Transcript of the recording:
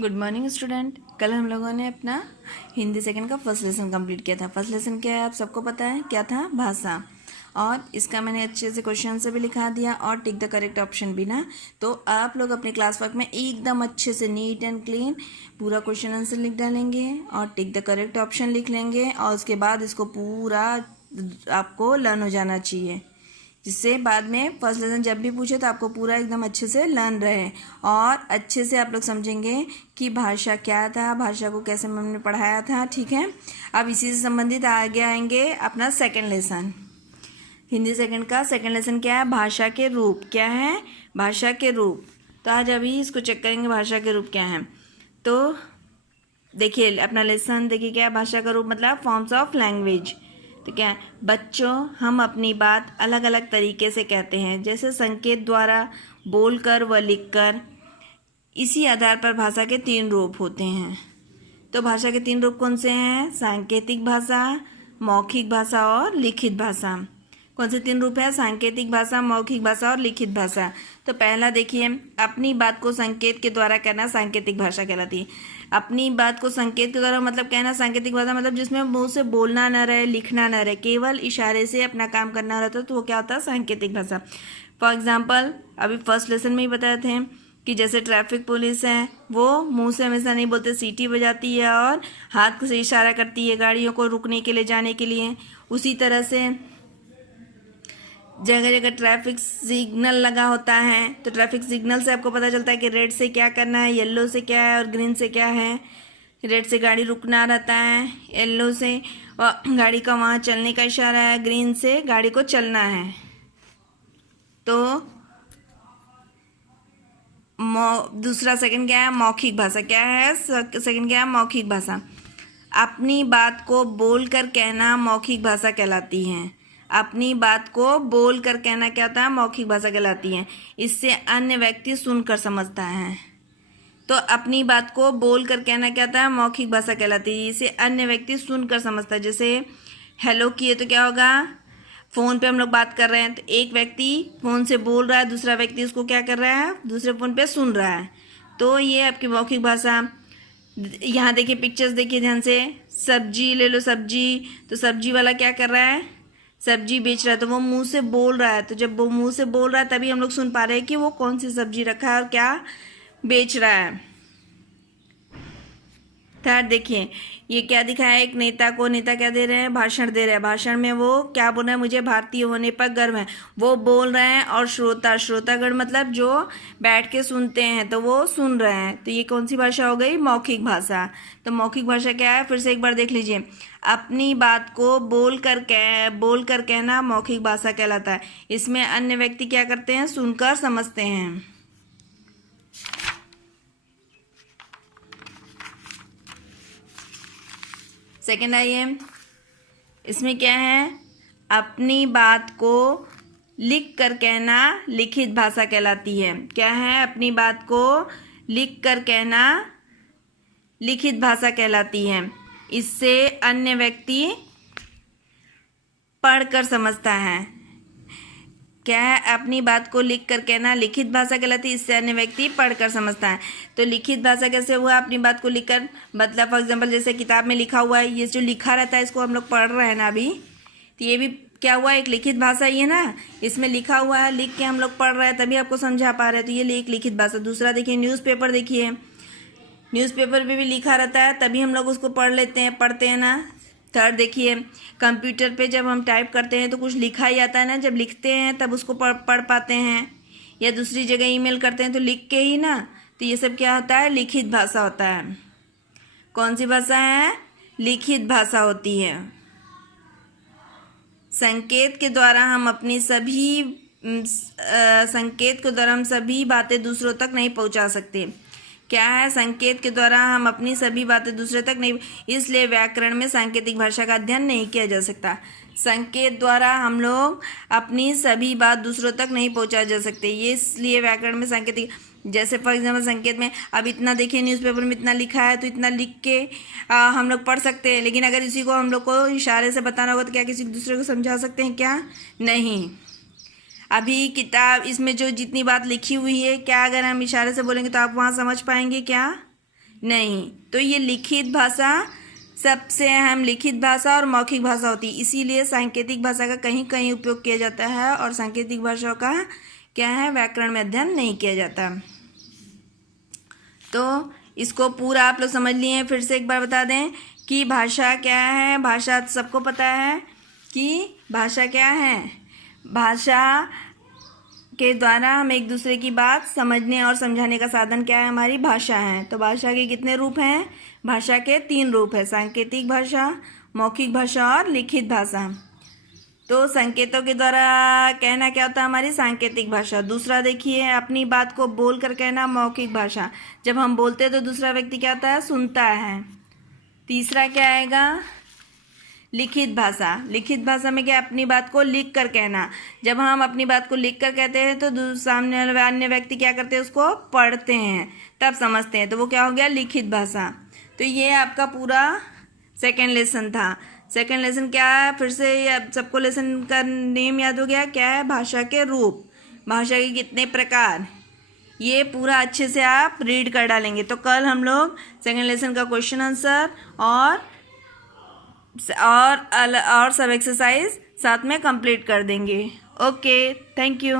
Good morning student. कल हम लोगों ने अपना हिंदी सेकंड का फर्स्ट लेसन कंप्लीट किया था। फर्स्ट लेसन क्या है आप सबको पता है, क्या था? भाषा। और इसका मैंने अच्छे से क्वेश्चन से भी लिखा दिया और टिक द करेक्ट ऑप्शन भी ना। तो आप लोग अपने क्लास वर्क में एकदम अच्छे से नीट एंड क्लीन पूरा क्वेश्चन आंसर लिख डालेंगे और टिक द करेक्ट ऑप्शन लिख लेंगे और उसके बाद इसको पूरा आपको लर्न हो जाना चाहिए, जिससे बाद में फर्स्ट लेसन जब भी पूछे तो आपको पूरा एकदम अच्छे से लर्न रहे और अच्छे से आप लोग समझेंगे कि भाषा क्या था, भाषा को कैसे हमने पढ़ाया था। ठीक है, अब इसी से संबंधित आगे आएंगे अपना सेकंड लेसन। हिंदी सेकंड का सेकंड लेसन क्या है? भाषा के रूप। क्या है? भाषा के रूप। तो आज अभी इसको चेक करेंगे भाषा के रूप क्या है। तो देखिए अपना लेसन देखिए क्या है, भाषा का रूप मतलब फॉर्म्स ऑफ लैंग्वेज। तो क्या है? बच्चों, हम अपनी बात अलग अलग तरीके से कहते हैं, जैसे संकेत द्वारा, बोलकर व लिखकर। इसी आधार पर भाषा के 3 रूप होते हैं। तो भाषा के 3 रूप कौन से हैं? सांकेतिक भाषा, मौखिक भाषा और लिखित भाषा। कौन से 3 रूप है? सांकेतिक भाषा, मौखिक भाषा और लिखित भाषा। तो पहला देखिए, अपनी बात को संकेत के द्वारा कहना सांकेतिक भाषा कहलाती है। अपनी बात को संकेत के द्वारा मतलब कहना सांकेतिक भाषा मतलब जिसमें मुंह से बोलना न रहे, लिखना न रहे, केवल इशारे से अपना काम करना रहता है, तो वो क्या होता है? सांकेतिक भाषा। फॉर एग्जाम्पल अभी फर्स्ट लेसन में ही बताए थे कि जैसे ट्रैफिक पुलिस है, वो मुंह से हमेशा नहीं बोलते, सीटी बजाती है और हाथ से इशारा करती है गाड़ियों को रुकने के लिए, जाने के लिए। उसी तरह से जगह जगह ट्रैफिक सिग्नल लगा होता है, तो ट्रैफिक सिग्नल से आपको पता चलता है कि रेड से क्या करना है, येलो से क्या है और ग्रीन से क्या है। रेड से गाड़ी रुकना रहता है, येलो से गाड़ी का वहाँ चलने का इशारा है, ग्रीन से गाड़ी को चलना है। तो दूसरा सेकंड क्या है? मौखिक भाषा। क्या है सेकंड? क्या है? मौखिक भाषा। अपनी बात को बोलकर कहना मौखिक भाषा कहलाती है। अपनी बात को बोल कर कहना क्या होता है? मौखिक भाषा कहलाती है। इससे अन्य व्यक्ति सुनकर समझता है। तो अपनी बात को बोल कर कहना क्या होता है? मौखिक भाषा कहलाती है। इसे अन्य व्यक्ति सुनकर समझता है। जैसे हेलो किए तो क्या होगा? फ़ोन पे हम लोग बात कर रहे हैं, तो एक व्यक्ति फ़ोन से बोल रहा है, दूसरा व्यक्ति उसको क्या कर रहा है? दूसरे फ़ोन पे सुन रहा है। तो ये आपकी मौखिक भाषा। यहाँ देखिए, पिक्चर्स देखिए ध्यान से। सब्जी ले लो, सब्जी। तो सब्जी वाला क्या कर रहा है? सब्जी बेच रहा है, तो वो मुंह से बोल रहा है। तो जब वो मुंह से बोल रहा है तभी हम लोग सुन पा रहे हैं कि वो कौन सी सब्जी रखा है और क्या बेच रहा है। थर्ड देखिए, ये क्या दिखाया है? एक नेता को, नेता क्या दे रहे हैं? भाषण दे रहे हैं। भाषण में वो क्या बोल रहे हैं? मुझे भारतीय होने पर गर्व है। वो बोल रहे हैं और श्रोतागण मतलब जो बैठ के सुनते हैं, तो वो सुन रहे हैं। तो ये कौन सी भाषा हो गई? मौखिक भाषा। तो मौखिक भाषा क्या है? फिर से एक बार देख लीजिए। अपनी बात को बोल कर कहना मौखिक भाषा कहलाता है। इसमें अन्य व्यक्ति क्या करते हैं? सुनकर समझते हैं। सेकंड आइए, इसमें क्या है? अपनी बात को लिख कर कहना लिखित भाषा कहलाती है। क्या है? अपनी बात को लिख कर कहना लिखित भाषा कहलाती है। इससे अन्य व्यक्ति पढ़कर समझता है। क्या है? अपनी बात को लिख कर कहना लिखित भाषा कहलाती है। इससे अन्य व्यक्ति पढ़कर समझता है। तो लिखित भाषा कैसे हुआ? अपनी बात को लिखकर मतलब फॉर एग्जांपल जैसे किताब में लिखा हुआ है, ये जो लिखा रहता है इसको हम लोग पढ़ रहे हैं ना अभी, तो ये भी क्या हुआ? एक लिखित भाषा ही है ना। इसमें लिखा हुआ है, लिख के हम लोग पढ़ रहे हैं तभी आपको समझा पा रहे हैं, तो ये एक लिखित भाषा। दूसरा देखिए, न्यूज़पेपर देखिए, न्यूज़पेपर पे भी लिखा रहता है तभी हम लोग उसको पढ़ लेते हैं, पढ़ते हैं ना। थर्ड देखिए, कंप्यूटर पे जब हम टाइप करते हैं तो कुछ लिखा ही आता है ना, जब लिखते हैं तब उसको पढ़ पाते हैं। या दूसरी जगह ईमेल करते हैं तो लिख के ही ना। तो ये सब क्या होता है? लिखित भाषा होता है। कौन सी भाषा है? लिखित भाषा होती है। संकेत के द्वारा हम सभी बातें दूसरों तक नहीं पहुंचा सकते। क्या है? संकेत के द्वारा हम अपनी सभी बातें दूसरे तक नहीं, इसलिए व्याकरण में सांकेतिक भाषा का अध्ययन नहीं किया जा सकता। संकेत द्वारा हम लोग अपनी सभी बात दूसरों तक नहीं पहुंचा जा सकते, ये इसलिए व्याकरण में सांकेतिक। जैसे फॉर एग्जाम्पल संकेत में अब इतना देखिए, न्यूज़पेपर में इतना लिखा है तो इतना लिख के हम लोग पढ़ सकते हैं, लेकिन अगर इसी को हम लोग को इशारे से बताना होगा तो क्या किसी दूसरे को समझा सकते हैं? क्या नहीं। अभी किताब इसमें जो जितनी बात लिखी हुई है, क्या अगर हम इशारे से बोलेंगे तो आप वहाँ समझ पाएंगे? क्या नहीं। तो ये लिखित भाषा सबसे अहम लिखित भाषा और मौखिक भाषा होती है, इसीलिए सांकेतिक भाषा का कहीं कहीं उपयोग किया जाता है और सांकेतिक भाषा का क्या है, व्याकरण में अध्ययन नहीं किया जाता। तो इसको पूरा आप लोग समझ लिए हैं। फिर से एक बार बता दें कि भाषा क्या है। भाषा सबको पता है कि भाषा क्या है। भाषा के द्वारा हम एक दूसरे की बात समझने और समझाने का साधन क्या है, हमारी भाषा है। तो भाषा के कितने रूप हैं? भाषा के 3 रूप है, सांकेतिक भाषा, मौखिक भाषा और लिखित भाषा। तो संकेतों के द्वारा कहना क्या होता है, हमारी सांकेतिक भाषा। दूसरा देखिए, अपनी बात को बोल कर कहना, मौखिक भाषा। जब हम बोलते हैं तो दूसरा व्यक्ति क्या होता है, सुनता है। तीसरा क्या आएगा, लिखित भाषा। लिखित भाषा में क्या, अपनी बात को लिख कर कहना। जब हम अपनी बात को लिख कर कहते हैं तो सामने वाले अन्य व्यक्ति क्या करते हैं, उसको पढ़ते हैं तब समझते हैं, तो वो क्या हो गया, लिखित भाषा। तो ये आपका पूरा सेकेंड लेसन था। सेकेंड लेसन क्या है, फिर से अब सबको लेसन का नेम याद हो गया, क्या है, भाषा के रूप, भाषा के कितने प्रकार। ये पूरा अच्छे से आप रीड कर डालेंगे। तो कल हम लोग सेकेंड लेसन का क्वेश्चन आंसर और सब एक्सरसाइज साथ में कंप्लीट कर देंगे। Okay, thank you.